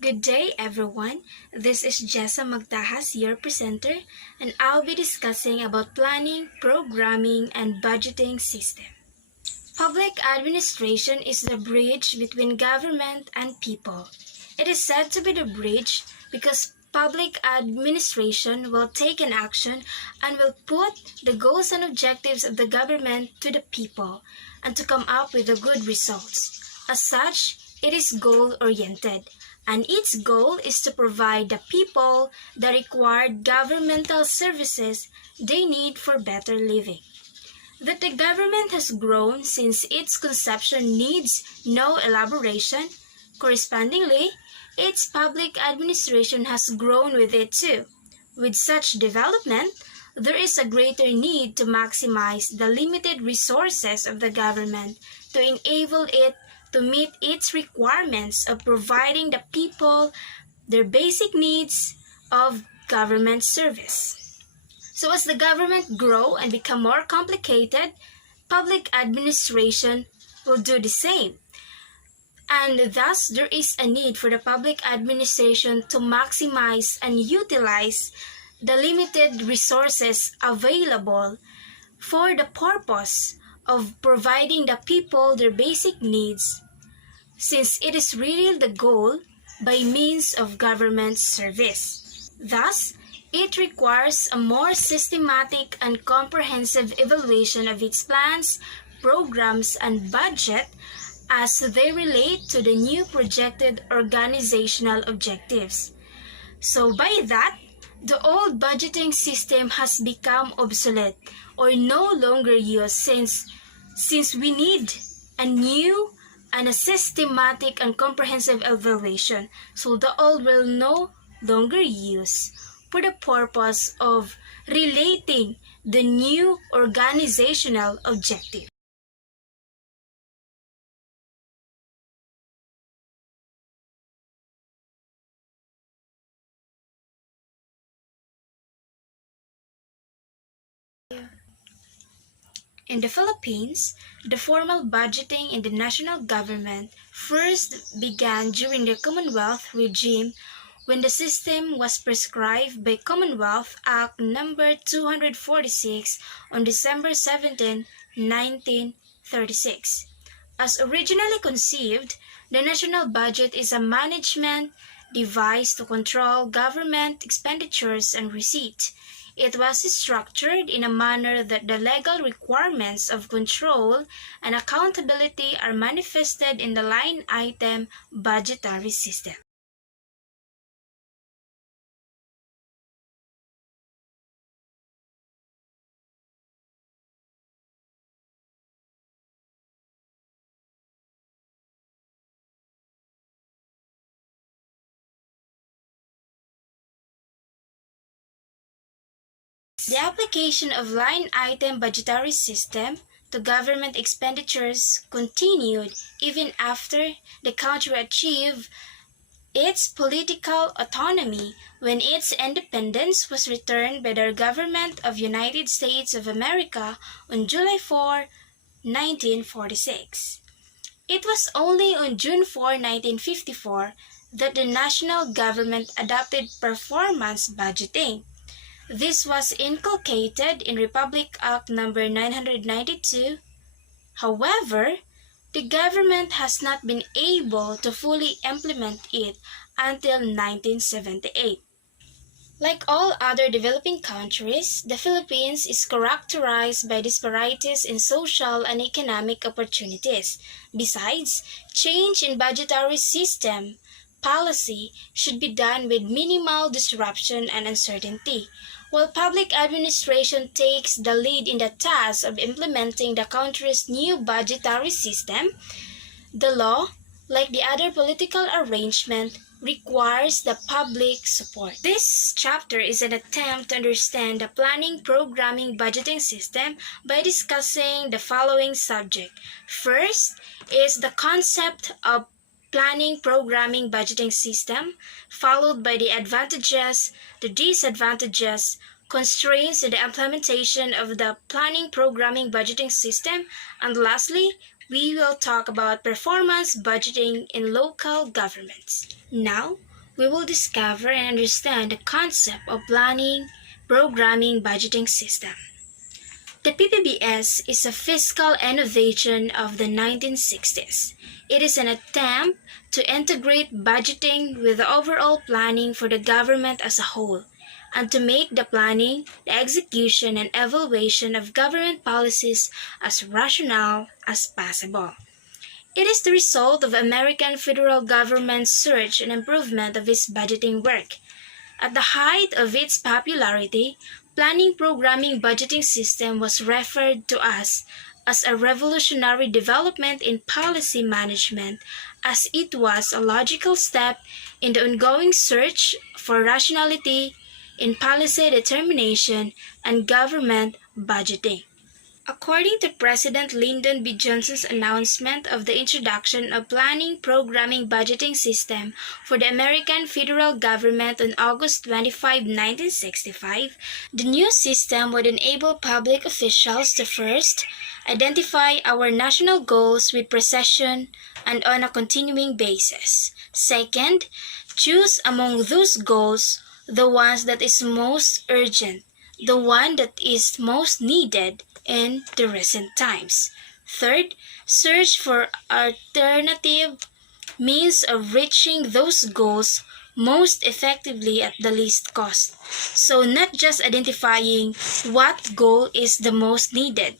Good day, everyone. This is Jessa Magtahas, your presenter, and I'll be discussing about planning, programming, and budgeting system. Public administration is the bridge between government and people. It is said to be the bridge because public administration will take an action and will put the goals and objectives of the government to the people and to come up with the good results. As such, it is goal-oriented, and its goal is to provide the people the required governmental services they need for better living. That the government has grown since its conception needs no elaboration. Correspondingly, its public administration has grown with it too. With such development, there is a greater need to maximize the limited resources of the government to enable it to meet its requirements of providing the people their basic needs of government service. So as the government grow and become more complicated, public administration will do the same. And thus, there is a need for the public administration to maximize and utilize the limited resources available for the purpose of providing the people their basic needs, since it is really the goal by means of government service. Thus, it requires a more systematic and comprehensive evaluation of its plans, programs, and budget as they relate to the new projected organizational objectives. So by that, the old budgeting system has become obsolete or no longer used since we need a new and a systematic and comprehensive evaluation. So the old will no longer use for the purpose of relating the new organizational objective. In the Philippines, the formal budgeting in the national government first began during the Commonwealth regime when the system was prescribed by Commonwealth Act No. 246 on December 17, 1936. As originally conceived, the national budget is a management device to control government expenditures and receipt. It was structured in a manner that the legal requirements of control and accountability are manifested in the line item budgetary system. The application of line item budgetary system to government expenditures continued even after the country achieved its political autonomy when its independence was returned by the government of United States of America on July 4, 1946. It was only on June 4, 1954 that the national government adopted performance budgeting. This was inculcated in Republic Act No. 992. However, the government has not been able to fully implement it until 1978. Like all other developing countries, the Philippines is characterized by disparities in social and economic opportunities. Besides, change in budgetary system policy should be done with minimal disruption and uncertainty. While public administration takes the lead in the task of implementing the country's new budgetary system, the law, like the other political arrangement, requires the public support. This chapter is an attempt to understand the planning, programming, budgeting system by discussing the following subject. First is the concept of planning, programming, budgeting system, followed by the advantages, the disadvantages, constraints in the implementation of the planning, programming, budgeting system, and lastly, we will talk about performance budgeting in local governments. Now, we will discover and understand the concept of planning, programming, budgeting system. The Ppbs is a fiscal innovation of the 1960s. It is an attempt to integrate budgeting with the overall planning for the government as a whole, and to make the planning, the execution, and evaluation of government policies as rational as possible. It is the result of American federal government's search and improvement of its budgeting work. At the height of its popularity, planning, programming, budgeting system was referred to as a revolutionary development in policy management, as it was a logical step in the ongoing search for rationality in policy determination and government budgeting. According to President Lyndon B. Johnson's announcement of the introduction of planning, programming, budgeting system for the American federal government on August 25, 1965, the new system would enable public officials to first identify our national goals with precision and on a continuing basis. Second, choose among those goals the ones that is most urgent, the one that is most needed in the recent times. Third, search for alternative means of reaching those goals most effectively at the least cost. So not just identifying what goal is the most needed,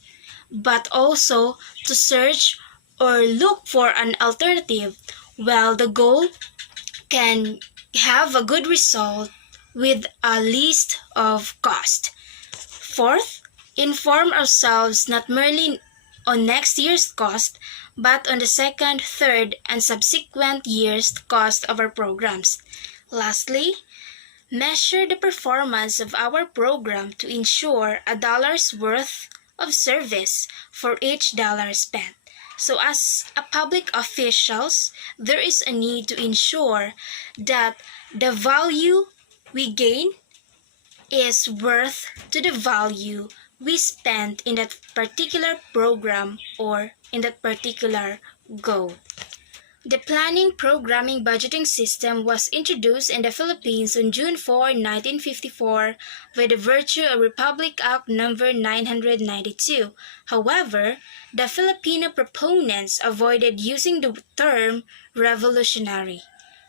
but also to search or look for an alternative while the goal can have a good result with a least of cost. Fourth, inform ourselves not merely on next year's cost, but on the second, third, and subsequent years' cost of our programs. Lastly, measure the performance of our program to ensure a dollar's worth of service for each dollar spent. So as a public officials, there is a need to ensure that the value we gain is worth to the value we spent in that particular program or in that particular goal. The planning, programming, budgeting system was introduced in the Philippines on June 4, 1954 by the virtue of Republic Act No. 992. However, the Filipino proponents avoided using the term revolutionary,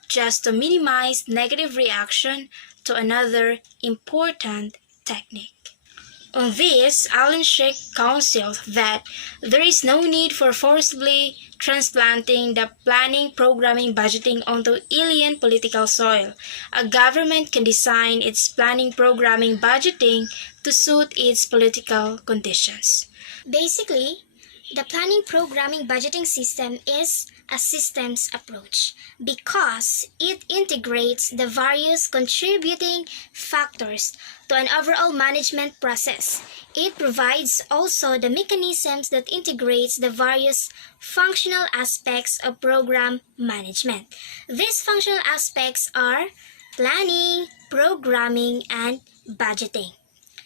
just to minimize negative reaction to another important technique. On this, Allen Schick counseled that there is no need for forcibly transplanting the planning, programming, budgeting onto alien political soil. A government can design its planning, programming, budgeting to suit its political conditions. Basically, the planning, programming, budgeting system is a systems approach because it integrates the various contributing factors to an overall management process. It provides also the mechanisms that integrates the various functional aspects of program management. These functional aspects are planning, programming, and budgeting.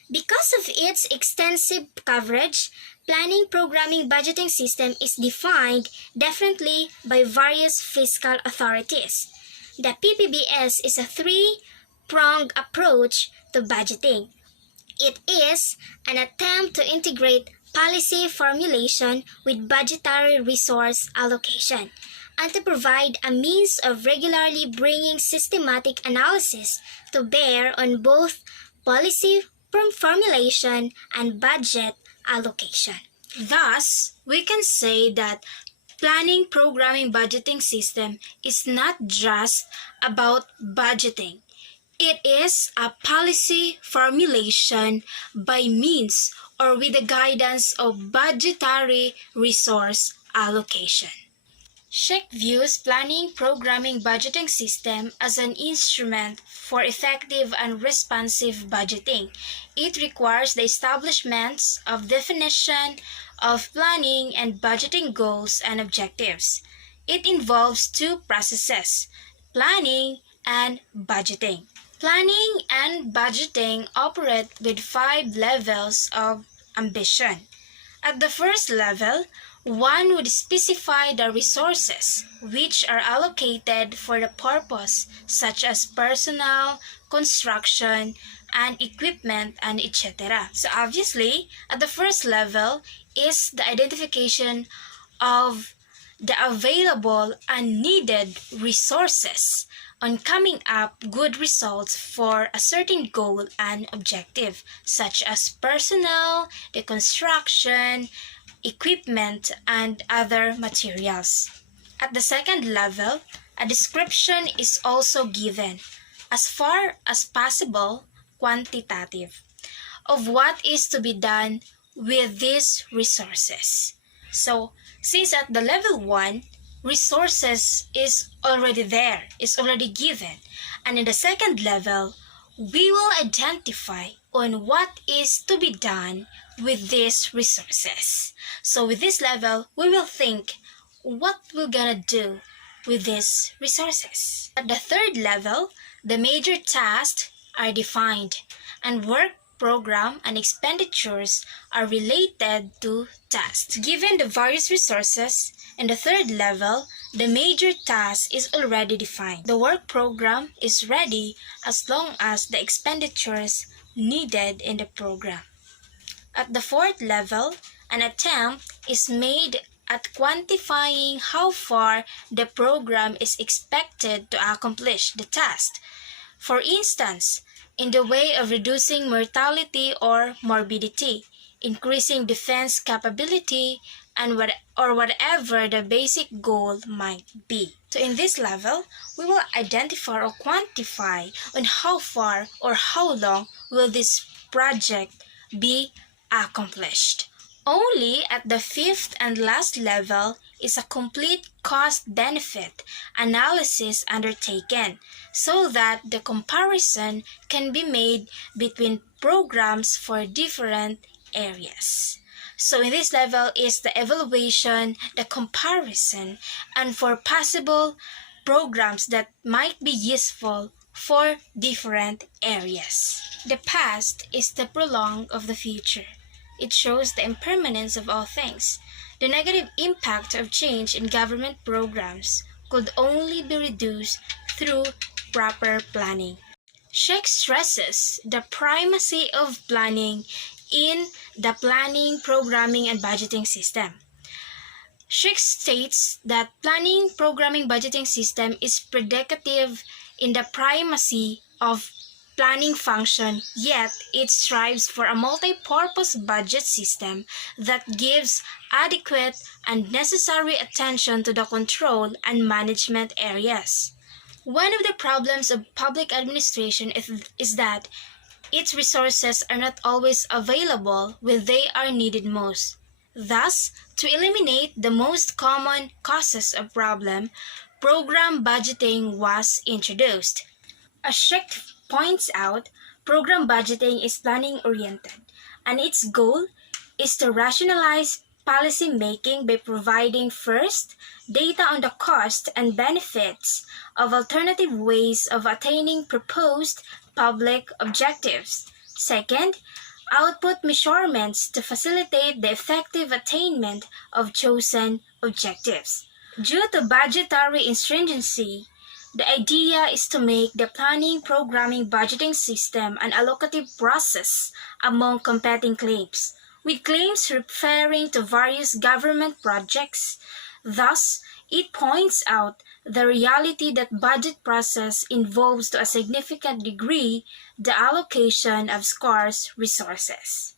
Because of its extensive coverage, planning, programming, budgeting system is defined differently by various fiscal authorities. The Ppbs is a three-pronged approach to budgeting. It is an attempt to integrate policy formulation with budgetary resource allocation, and to provide a means of regularly bringing systematic analysis to bear on both policy formulation and budget allocation. Thus, we can say that planning, programming, budgeting system is not just about budgeting. It is a policy formulation by means or with the guidance of budgetary resource allocation. Schick views planning, programming, budgeting system as an instrument for effective and responsive budgeting. It requires the establishment of definition of planning and budgeting goals and objectives. It involves two processes, planning and budgeting. Planning and budgeting operate with 5 levels of ambition. At the first level, One would specify the resources which are allocated for the purpose, such as personnel, construction, and equipment, and etc. So obviously, at the first level is the identification of the available and needed resources on coming up good results for a certain goal and objective, such as personnel, the construction, equipment, and other materials. At the second level, a description is also given, as far as possible quantitative, of what is to be done with these resources. So, since at the level 1, resources is already there, is already given, and in the second level, we will identify on what is to be done with these resources. So with this level, we will think what we're gonna do with these resources. At the third level, the major tasks are defined, and work program and expenditures are related to tasks. Given the various resources, in the third level, the major task is already defined. The work program is ready as long as the expenditures needed in the program. At the fourth level, an attempt is made at quantifying how far the program is expected to accomplish the task. For instance, in the way of reducing mortality or morbidity, increasing defense capability, and whatever the basic goal might be. So in this level, we will identify or quantify on how far or how long will this project be accomplished. Only at the fifth and last level is a complete cost-benefit analysis undertaken so that the comparison can be made between programs for different areas. So in this level is the evaluation, the comparison, and for possible programs that might be useful for different areas. The past is the prologue of the future. It shows the impermanence of all things. The negative impact of change in government programs could only be reduced through proper planning. Sheikh stresses the primacy of planning in the planning, programming, and budgeting system. Sheikh states that planning, programming, budgeting system is predicative in the primacy of planning function, yet it strives for a multi-purpose budget system that gives adequate and necessary attention to the control and management areas. One of the problems of public administration is that its resources are not always available when they are needed most. Thus, to eliminate the most common causes of problem, program budgeting was introduced. As Sheikh points out, program budgeting is planning-oriented, and its goal is to rationalize policy making by providing first, data on the cost and benefits of alternative ways of attaining proposed public objectives. Second, output measurements to facilitate the effective attainment of chosen objectives. Due to budgetary stringency, the idea is to make the planning, programming, budgeting system an allocative process among competing claims, with claims referring to various government projects. Thus, it points out the reality that budget process involves to a significant degree the allocation of scarce resources.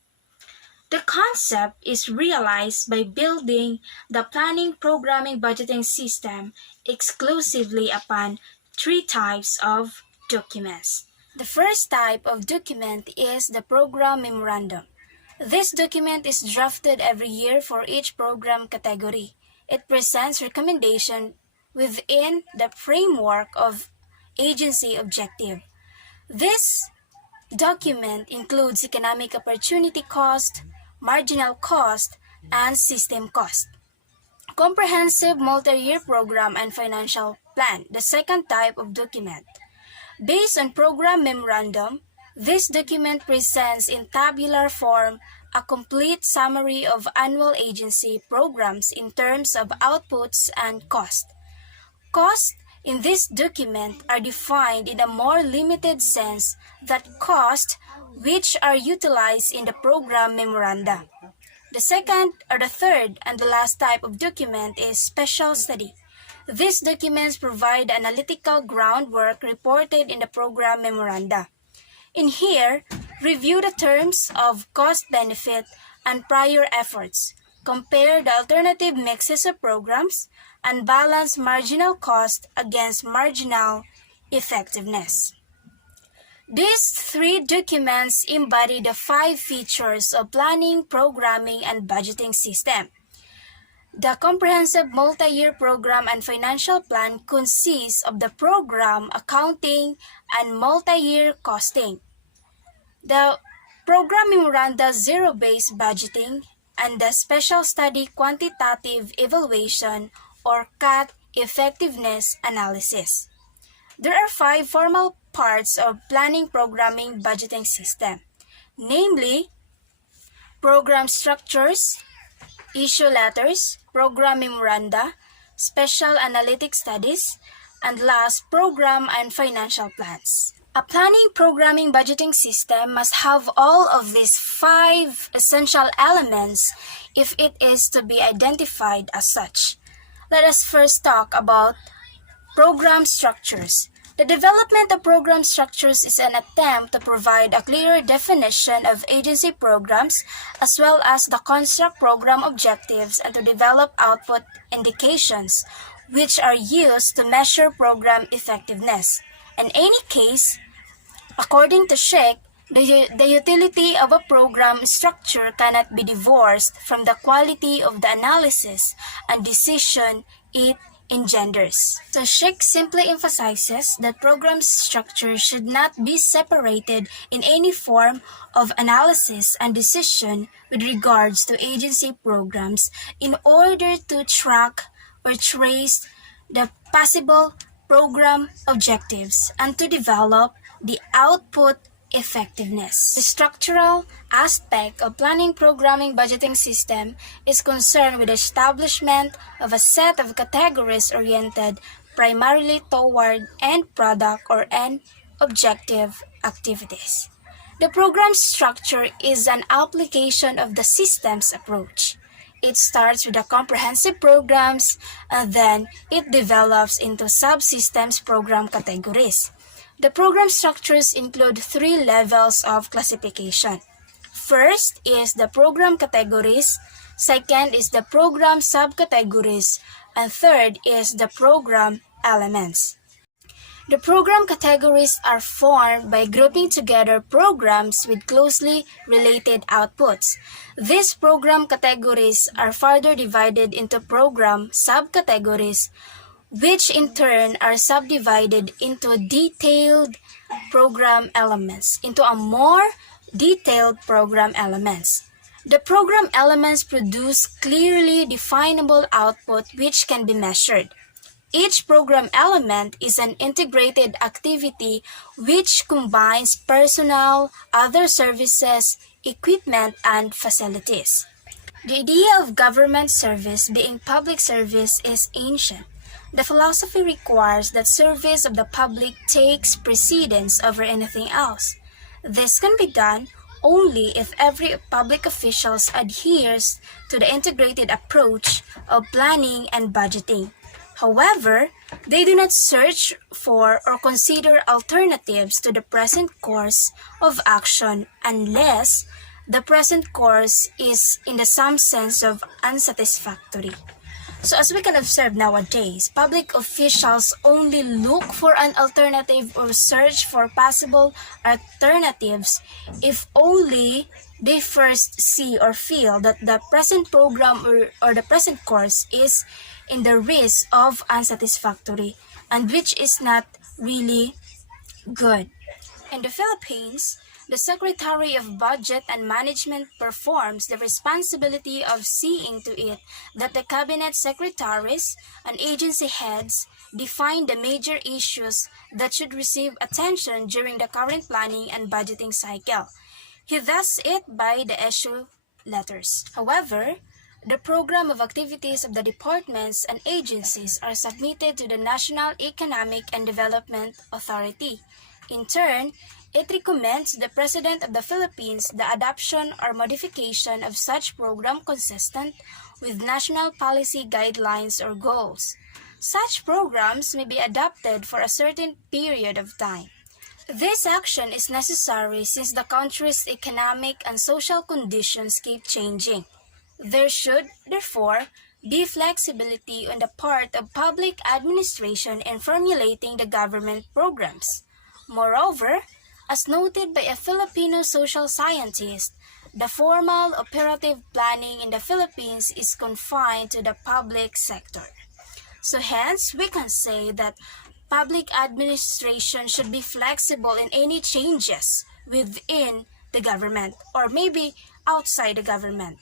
The concept is realized by building the planning, programming, budgeting system exclusively upon three types of documents. The first type of document is the program memorandum. This document is drafted every year for each program category. It presents recommendations within the framework of agency objective. This document includes economic opportunity cost, marginal cost, and system cost. Comprehensive multi-year program and financial plan, the second type of document. Based on program memorandum, this document presents in tabular form a complete summary of annual agency programs in terms of outputs and cost. Costs in this document are defined in a more limited sense than costs which are utilized in the program memoranda. The second or the third and the last type of document is special study. These documents provide analytical groundwork reported in the program memoranda. In here, review the terms of cost-benefit and prior efforts, compare the alternative mixes of programs, and balance marginal cost against marginal effectiveness. These three documents embody the 5 features of planning, programming, and budgeting system. The comprehensive multi-year program and financial plan consists of the program, accounting, and multi-year costing. The program memoranda zero-based budgeting and the special study quantitative evaluation or CAT effectiveness analysis. There are 5 formal parts of planning, programming, budgeting system, namely program structures, issue letters, program memoranda, special analytic studies, and last, program and financial plans. A planning, programming, budgeting system must have all of these 5 essential elements if it is to be identified as such. Let us first talk about program structures. The development of program structures is an attempt to provide a clearer definition of agency programs as well as the construct program objectives and to develop output indications which are used to measure program effectiveness. In any case, according to Schick, the utility of a program structure cannot be divorced from the quality of the analysis and decision it engenders. So Schick simply emphasizes that program structure should not be separated in any form of analysis and decision with regards to agency programs in order to track or trace the possible program objectives and to develop the output effectiveness. The structural aspect of planning, programming, budgeting system is concerned with the establishment of a set of categories oriented primarily toward end product or end objective activities. The program structure is an application of the systems approach. It starts with the comprehensive programs and then it develops into subsystems program categories. The program structures include 3 levels of classification. First is the program categories, second is the program subcategories, and third is the program elements. The program categories are formed by grouping together programs with closely related outputs. These program categories are further divided into program subcategories, which in turn are subdivided into detailed program elements, into a more detailed program elements. The program elements produce clearly definable output which can be measured. Each program element is an integrated activity which combines personnel, other services, equipment, and facilities. The idea of government service being public service is ancient. The philosophy requires that service of the public takes precedence over anything else. This can be done only if every public official adheres to the integrated approach of planning and budgeting. However, they do not search for or consider alternatives to the present course of action unless the present course is in the some sense of unsatisfactory. So as we can observe nowadays, public officials only look for an alternative or search for possible alternatives if only they first see or feel that the present program or the present course is in the risk of unsatisfactory and which is not really good. In the Philippines, the Secretary of Budget and Management performs the responsibility of seeing to it that the cabinet secretaries and agency heads define the major issues that should receive attention during the current planning and budgeting cycle. He does it by the issue letters. However, the program of activities of the departments and agencies are submitted to the National Economic and Development Authority. In turn, it recommends the President of the Philippines the adoption or modification of such program consistent with national policy guidelines or goals. Such programs may be adopted for a certain period of time. This action is necessary since the country's economic and social conditions keep changing. There should, therefore, be flexibility on the part of public administration in formulating the government programs. Moreover, as noted by a Filipino social scientist, the formal operative planning in the Philippines is confined to the public sector. So hence, we can say that public administration should be flexible in any changes within the government or maybe outside the government.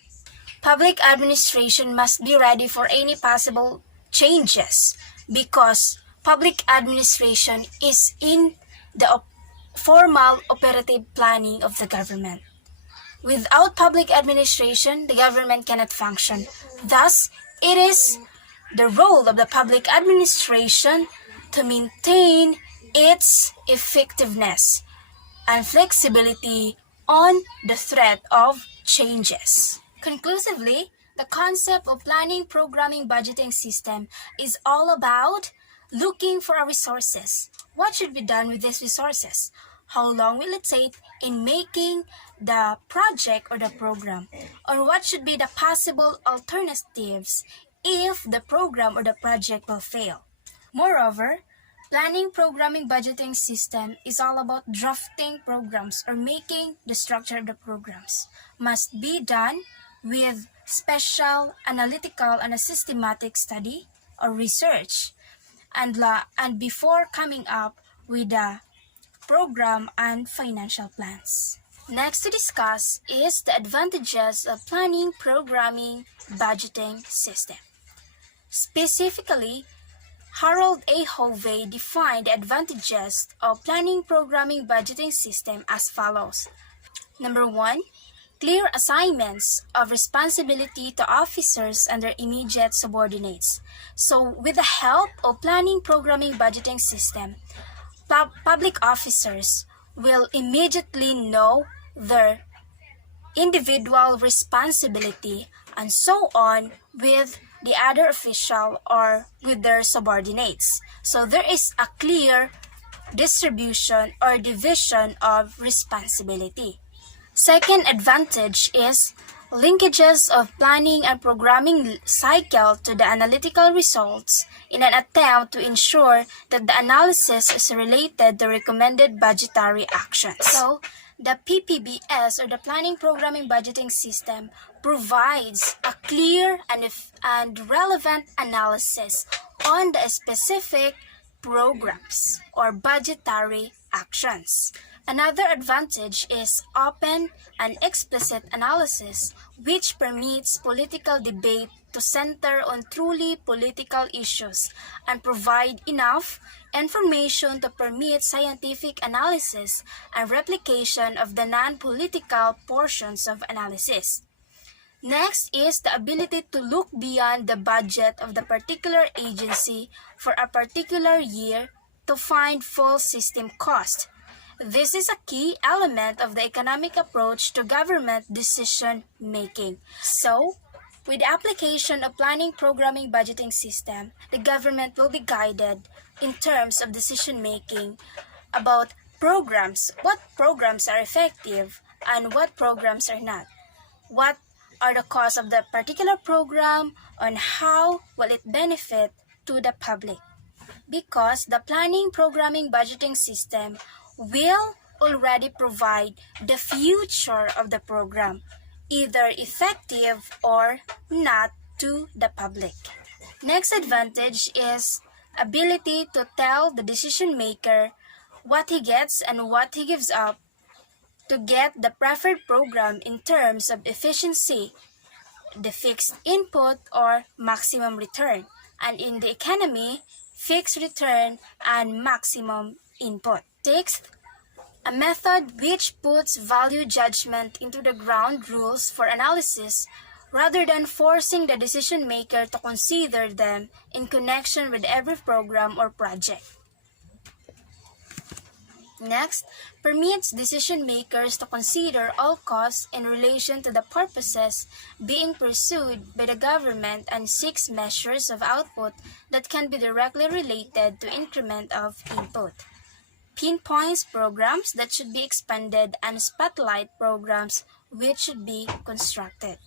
Public administration must be ready for any possible changes because public administration is in the formal operative planning of the government. Without public administration, the government cannot function. Thus, it is the role of the public administration to maintain its effectiveness and flexibility on the threat of changes. Conclusively, the concept of planning, programming, budgeting system is all about looking for our resources. What should be done with these resources? How long will it take in making the project or the program? Or what should be the possible alternatives if the program or the project will fail? Moreover, planning, programming, budgeting system is all about drafting programs or making the structure of the programs. Must be done with special analytical and a systematic study or research and before coming up with a program and financial plans. Next to discuss is the advantages of planning, programming, budgeting system. Specifically, Harold A. Hovey defined the advantages of planning, programming, budgeting system as follows. Number 1, clear assignments of responsibility to officers and their immediate subordinates. So, with the help of planning, programming, budgeting system, public officers will immediately know their individual responsibility and so on with the other official or with their subordinates. So there is a clear distribution or division of responsibility. Second advantage is linkages of planning and programming cycle to the analytical results in an attempt to ensure that the analysis is related to recommended budgetary actions. So, the Ppbs or the Planning, Programming, Budgeting System provides a clear and relevant analysis on the specific programs or budgetary actions. Another advantage is open and explicit analysis, which permits political debate to center on truly political issues and provide enough information to permit scientific analysis and replication of the non-political portions of analysis. Next is the ability to look beyond the budget of the particular agency for a particular year to find full system cost. This is a key element of the economic approach to government decision making. So, with the application of planning, programming, budgeting system, the government will be guided in terms of decision making about programs, what programs are effective and what programs are not. What are the costs of the particular program and how will it benefit to the public? Because the planning, programming, budgeting system will already provide the future of the program, either effective or not to the public. Next advantage is ability to tell the decision maker what he gets and what he gives up to get the preferred program in terms of efficiency, the fixed input or maximum return, and in the economy, fixed return and maximum input. Sixth, a method which puts value judgment into the ground rules for analysis rather than forcing the decision maker to consider them in connection with every program or project. Next, permits decision makers to consider all costs in relation to the purposes being pursued by the government and seeks measures of output that can be directly related to increment of input. Pinpoints programs that should be expanded and spotlight programs which should be constructed.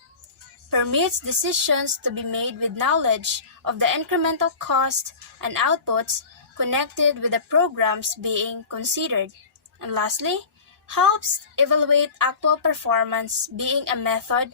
Permits decisions to be made with knowledge of the incremental cost and outputs connected with the programs being considered. And lastly, helps evaluate actual performance, being a method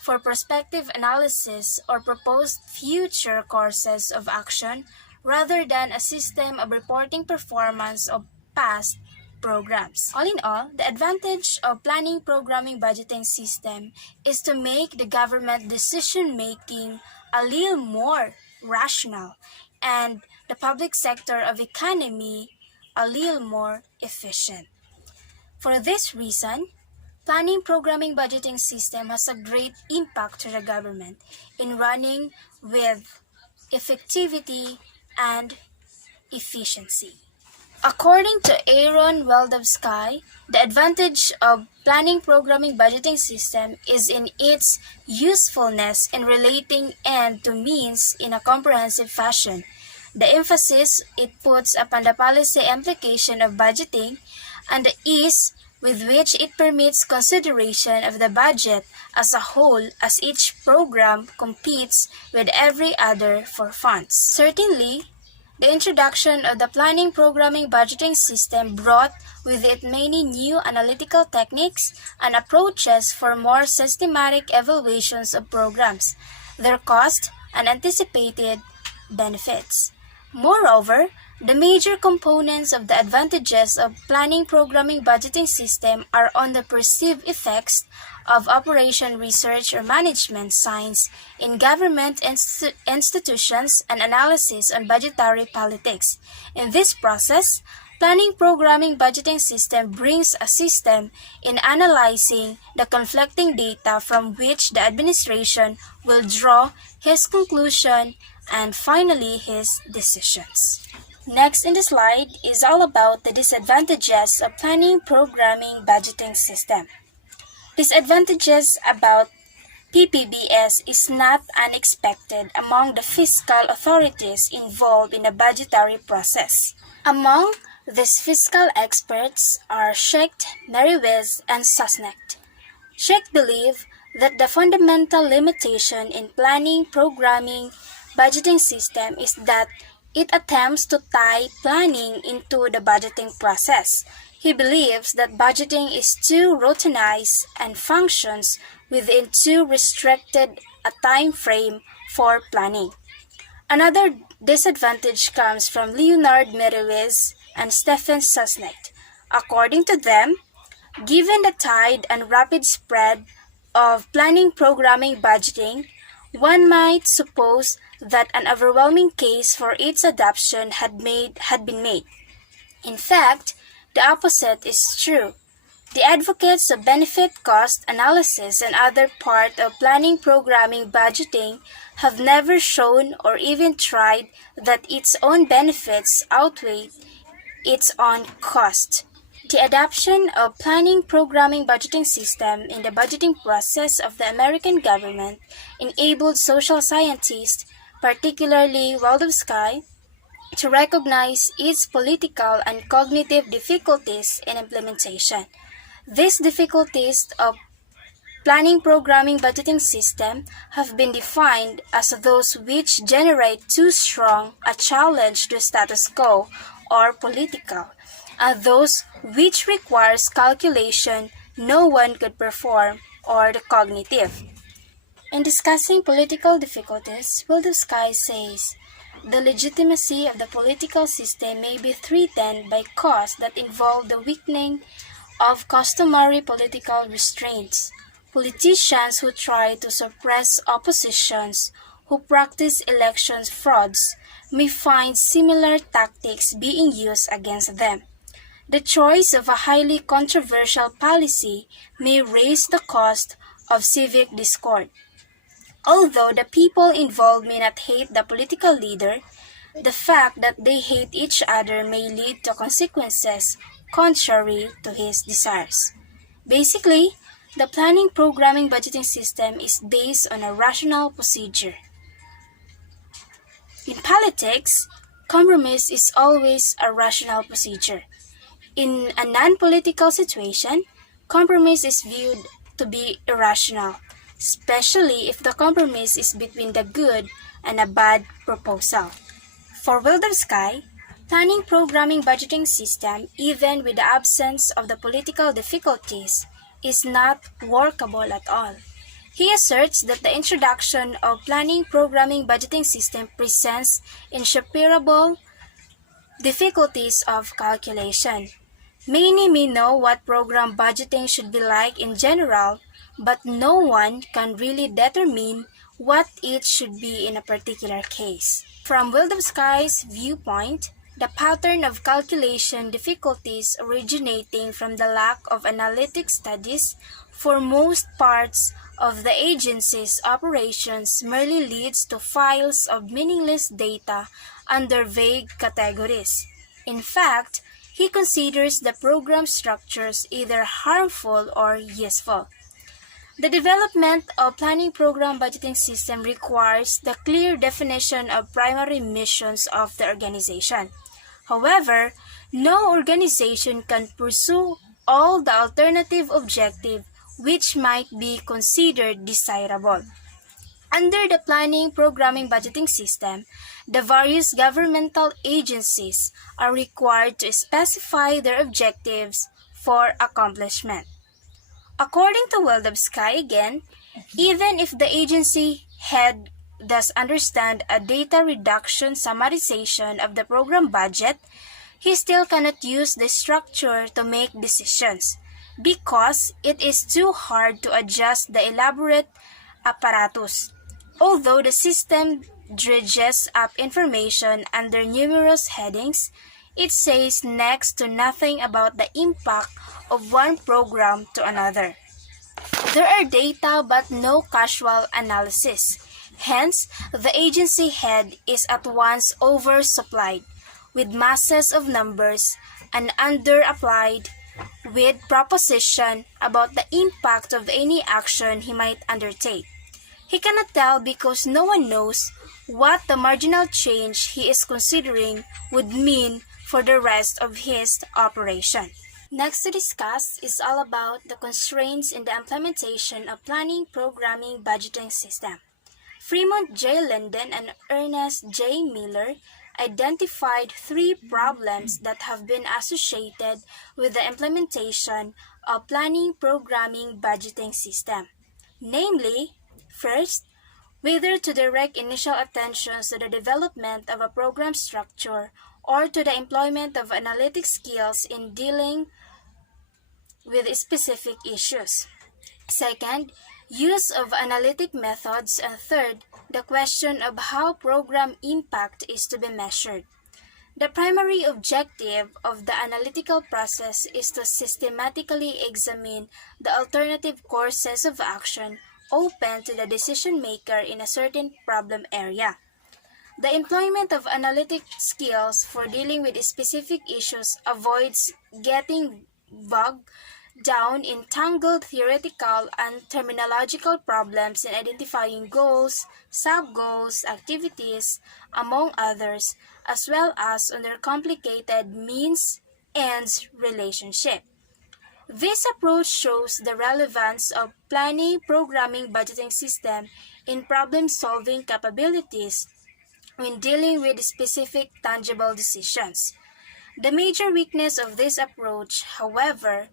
for prospective analysis or proposed future courses of action rather than a system of reporting performance of past programs. All in all, the advantage of planning, programming, budgeting system is to make the government decision making a little more rational and the public sector of economy a little more efficient. For this reason, planning, programming, budgeting system has a great impact to the government in running with effectivity and efficiency. According to Aaron Weldowski, the advantage of planning, programming, budgeting system is in its usefulness in relating end to means in a comprehensive fashion. The emphasis it puts upon the policy implication of budgeting and the ease with which it permits consideration of the budget as a whole as each program competes with every other for funds. Certainly, the introduction of the planning, programming, budgeting system brought with it many new analytical techniques and approaches for more systematic evaluations of programs, their cost, and anticipated benefits. Moreover, the major components of the advantages of planning, programming, budgeting system are on the perceived effects of operation research or management science in government institutions and analysis on budgetary politics. In this process, planning, programming, budgeting system brings a system in analyzing the conflicting data from which the administration will draw his conclusion and finally his decisions. Next in the slide is all about the disadvantages of planning, programming, budgeting system. Disadvantages about Ppbs is not unexpected among the fiscal authorities involved in the budgetary process. Among these fiscal experts are Schecht, Meriwether, and Susnecht. Schecht believe that the fundamental limitation in planning, programming, budgeting system is that it attempts to tie planning into the budgeting process. He believes that budgeting is too routinized and functions within too restricted a time frame for planning. Another disadvantage comes from Leonard Meriwether and Stephen Susnecht. According to them, given the tide and rapid spread of planning, programming, budgeting, one might suppose that an overwhelming case for its adoption had been made. In fact, the opposite is true. The advocates of benefit-cost analysis and other part of planning, programming, budgeting have never shown or even tried that its own benefits outweigh its own cost. The adoption of planning, programming, budgeting system in the budgeting process of the American government enabled social scientists, particularly Weldowski, to recognize its political and cognitive difficulties in implementation. These difficulties of planning, programming, budgeting system have been defined as those which generate too strong a challenge to status quo or political, and those which requires calculation no one could perform or the cognitive. In discussing political difficulties, Weldowski says, the legitimacy of the political system may be threatened by costs that involve the weakening of customary political restraints. Politicians who try to suppress oppositions, who practice election frauds, may find similar tactics being used against them. The choice of a highly controversial policy may raise the cost of civic discord. Although the people involved may not hate the political leader, the fact that they hate each other may lead to consequences contrary to his desires. Basically, the planning, programming, budgeting system is based on a rational procedure. In politics, compromise is always a rational procedure. In a non-political situation, compromise is viewed to be irrational, especially if the compromise is between the good and a bad proposal. For Wildavsky, planning, programming, budgeting system, even with the absence of the political difficulties, is not workable at all. He asserts that the introduction of planning, programming, budgeting system presents insuperable difficulties of calculation. Many may know what program budgeting should be like in general, but no one can really determine what it should be in a particular case. From Wildavsky's viewpoint, the pattern of calculation difficulties originating from the lack of analytic studies for most parts of the agency's operations merely leads to files of meaningless data under vague categories. In fact, he considers the program structures either harmful or useful. The development of planning program budgeting system requires the clear definition of primary missions of the organization. However, no organization can pursue all the alternative objectives which might be considered desirable. Under the planning, programming, budgeting system, the various governmental agencies are required to specify their objectives for accomplishment. According to Wildavsky again, even if the agency head does understand a data reduction summarization of the program budget, he still cannot use the structure to make decisions because it is too hard to adjust the elaborate apparatus. Although the system dredges up information under numerous headings, it says next to nothing about the impact of one program to another. There are data but no casual analysis. Hence, the agency head is at once oversupplied with masses of numbers and underapplied with proposition about the impact of any action he might undertake. He cannot tell because no one knows what the marginal change he is considering would mean for the rest of his operation. Next to discuss is all about the constraints in the implementation of planning, programming, budgeting system. Fremont J. Linden and Ernest J. Miller identified 3 problems that have been associated with the implementation of planning, programming, budgeting system. Namely, first, whether to direct initial attention to the development of a program structure or to the employment of analytic skills in dealing with specific issues. Second, use of analytic methods. And third, the question of how program impact is to be measured. The primary objective of the analytical process is to systematically examine the alternative courses of action open to the decision maker in a certain problem area. The employment of analytic skills for dealing with specific issues avoids getting bogged down in tangled theoretical and terminological problems in identifying goals, sub-goals, activities, among others, as well as on their complicated means-ends relationship. This approach shows the relevance of planning, programming, budgeting system in problem-solving capabilities when dealing with specific tangible decisions. The major weakness of this approach, however,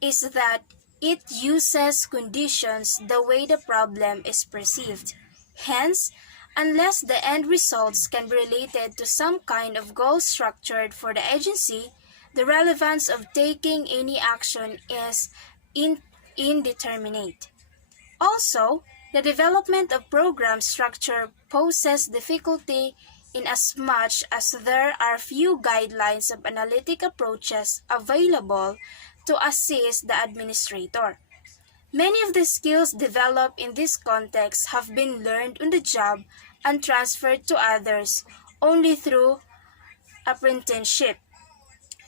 is that it uses conditions the way the problem is perceived. Hence, unless the end results can be related to some kind of goal structured for the agency, the relevance of taking any action is indeterminate. Also, the development of program structure poses difficulty inasmuch as there are few guidelines of analytic approaches available to assist the administrator. Many of the skills developed in this context have been learned on the job and transferred to others only through apprenticeship.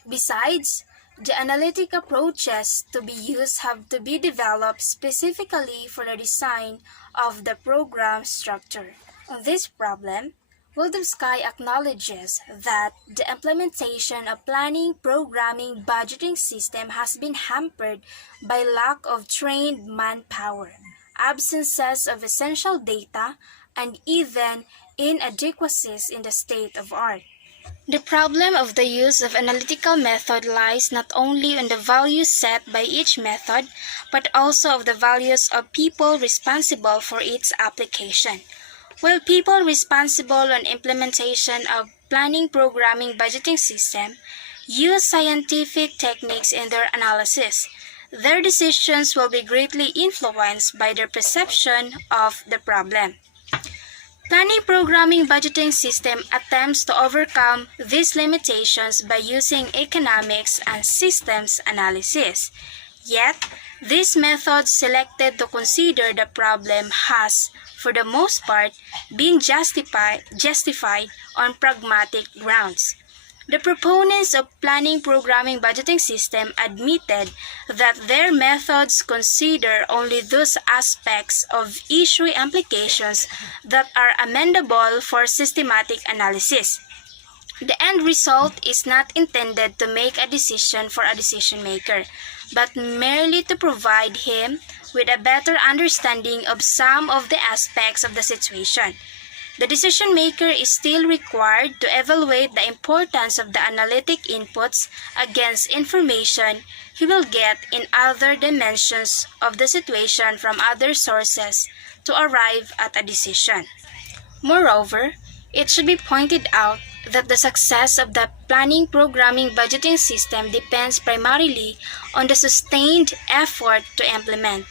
Besides, the analytic approaches to be used have to be developed specifically for the design of the program structure. On this problem, Wildavsky acknowledges that the implementation of planning, programming, budgeting system has been hampered by lack of trained manpower, absences of essential data, and even inadequacies in the state of art. The problem of the use of analytical method lies not only on the values set by each method, but also of the values of people responsible for its application. While people responsible on implementation of planning, programming, budgeting system use scientific techniques in their analysis, their decisions will be greatly influenced by their perception of the problem. Planning, programming, budgeting system attempts to overcome these limitations by using economics and systems analysis. Yet, this method selected to consider the problem has, for the most part, been justified on pragmatic grounds. The proponents of planning, programming, budgeting system admitted that their methods consider only those aspects of issue implications that are amendable for systematic analysis. The end result is not intended to make a decision for a decision maker, but merely to provide him with a better understanding of some of the aspects of the situation. The decision maker is still required to evaluate the importance of the analytic inputs against information he will get in other dimensions of the situation from other sources to arrive at a decision. Moreover, it should be pointed out that the success of the planning, programming, budgeting system depends primarily on the sustained effort to implement.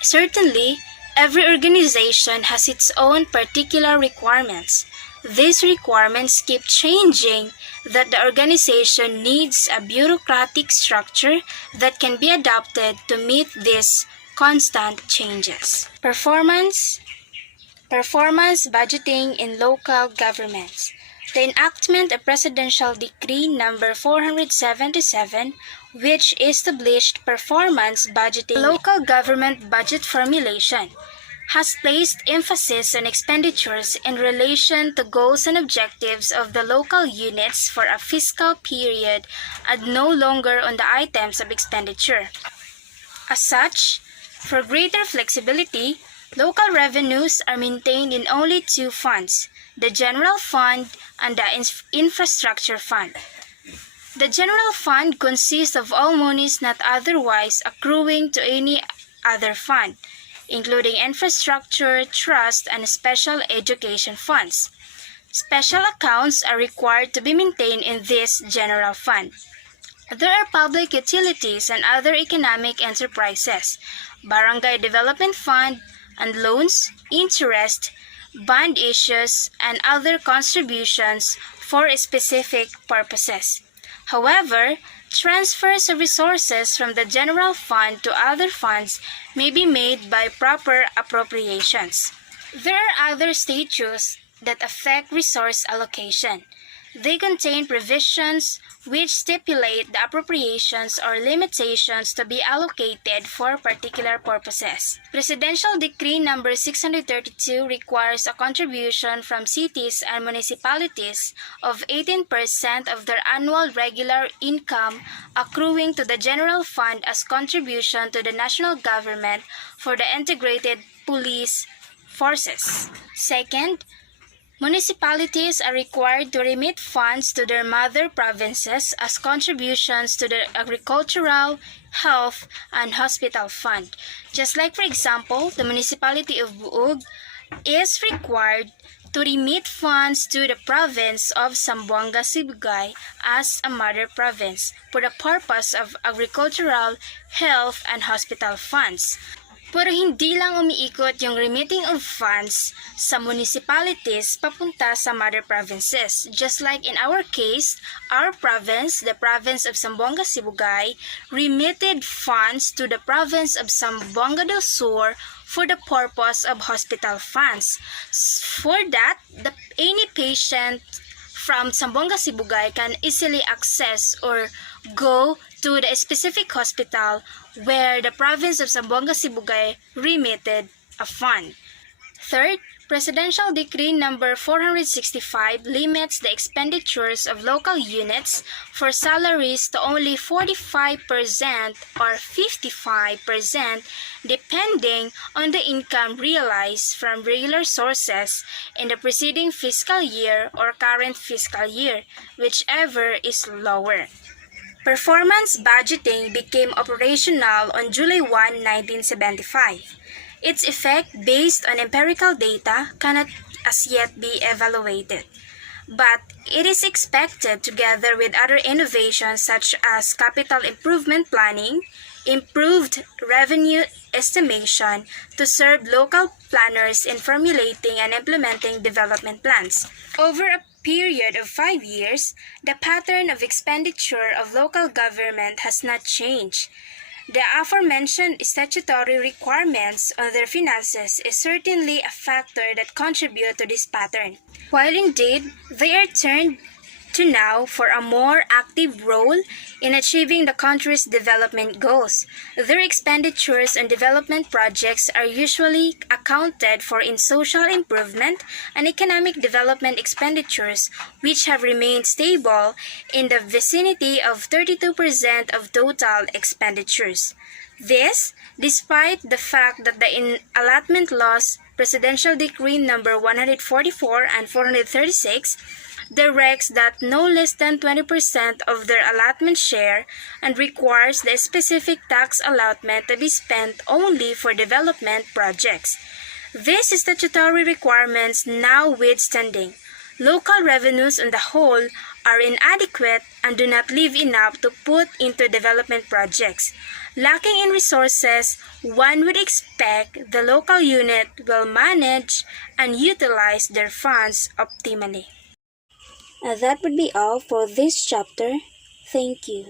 Certainly, every organization has its own particular requirements. These requirements keep changing, that the organization needs a bureaucratic structure that can be adapted to meet these constant changes. Performance budgeting in local governments. The enactment of Presidential Decree No. 477, which established performance budgeting, local government budget formulation, has placed emphasis on expenditures in relation to goals and objectives of the local units for a fiscal period and no longer on the items of expenditure. As such, for greater flexibility, local revenues are maintained in only two funds, the General Fund and the Infrastructure Fund. The General Fund consists of all monies not otherwise accruing to any other fund, including infrastructure, trust, and special education funds. Special accounts are required to be maintained in this General Fund. There are public utilities and other economic enterprises, Barangay Development Fund, and loans, interest, bond issues, and other contributions for specific purposes. However, transfers of resources from the general fund to other funds may be made by proper appropriations. There are other statutes that affect resource allocation. They contain provisions which stipulate the appropriations or limitations to be allocated for particular purposes. Presidential Decree No. 632 requires a contribution from cities and municipalities of 18% of their annual regular income accruing to the general fund as contribution to the national government for the integrated police forces. Second, municipalities are required to remit funds to their mother provinces as contributions to the agricultural, health, and hospital fund. Just like, for example, the municipality of Buug is required to remit funds to the province of Zamboanga Sibugay as a mother province for the purpose of agricultural, health, and hospital funds. Pero hindi lang umiikot yung remitting of funds sa municipalities papunta sa mother provinces. Just like in our case, our province, the province of Zamboanga Sibugay, remitted funds to the province of Zamboanga del Sur for the purpose of hospital funds. For that, any patient from Zamboanga Sibugay can easily access or go to the specific hospital where the province of Zamboanga Sibugay remitted a fund. Third, Presidential Decree number 465 limits the expenditures of local units for salaries to only 45% or 55% depending on the income realized from regular sources in the preceding fiscal year or current fiscal year, whichever is lower. Performance budgeting became operational on July 1, 1975. Its effect, based on empirical data, cannot as yet be evaluated, but it is expected, together with other innovations such as capital improvement planning, improved revenue estimation, to serve local planners in formulating and implementing development plans. Over a period of 5 years, the pattern of expenditure of local government has not changed. The aforementioned statutory requirements on their finances is certainly a factor that contribute to this pattern, while indeed they are turned to now for a more active role in achieving the country's development goals. Their expenditures on development projects are usually accounted for in social improvement and economic development expenditures, which have remained stable in the vicinity of 32% of total expenditures. This, despite the fact that the allotment laws, Presidential Decree number 144 and 436, directs that no less than 20% of their allotment share and requires the specific tax allotment to be spent only for development projects. These statutory requirements notwithstanding, local revenues on the whole are inadequate and do not leave enough to put into development projects. Lacking in resources, one would expect the local unit will manage and utilize their funds optimally. That would be all for this chapter. Thank you.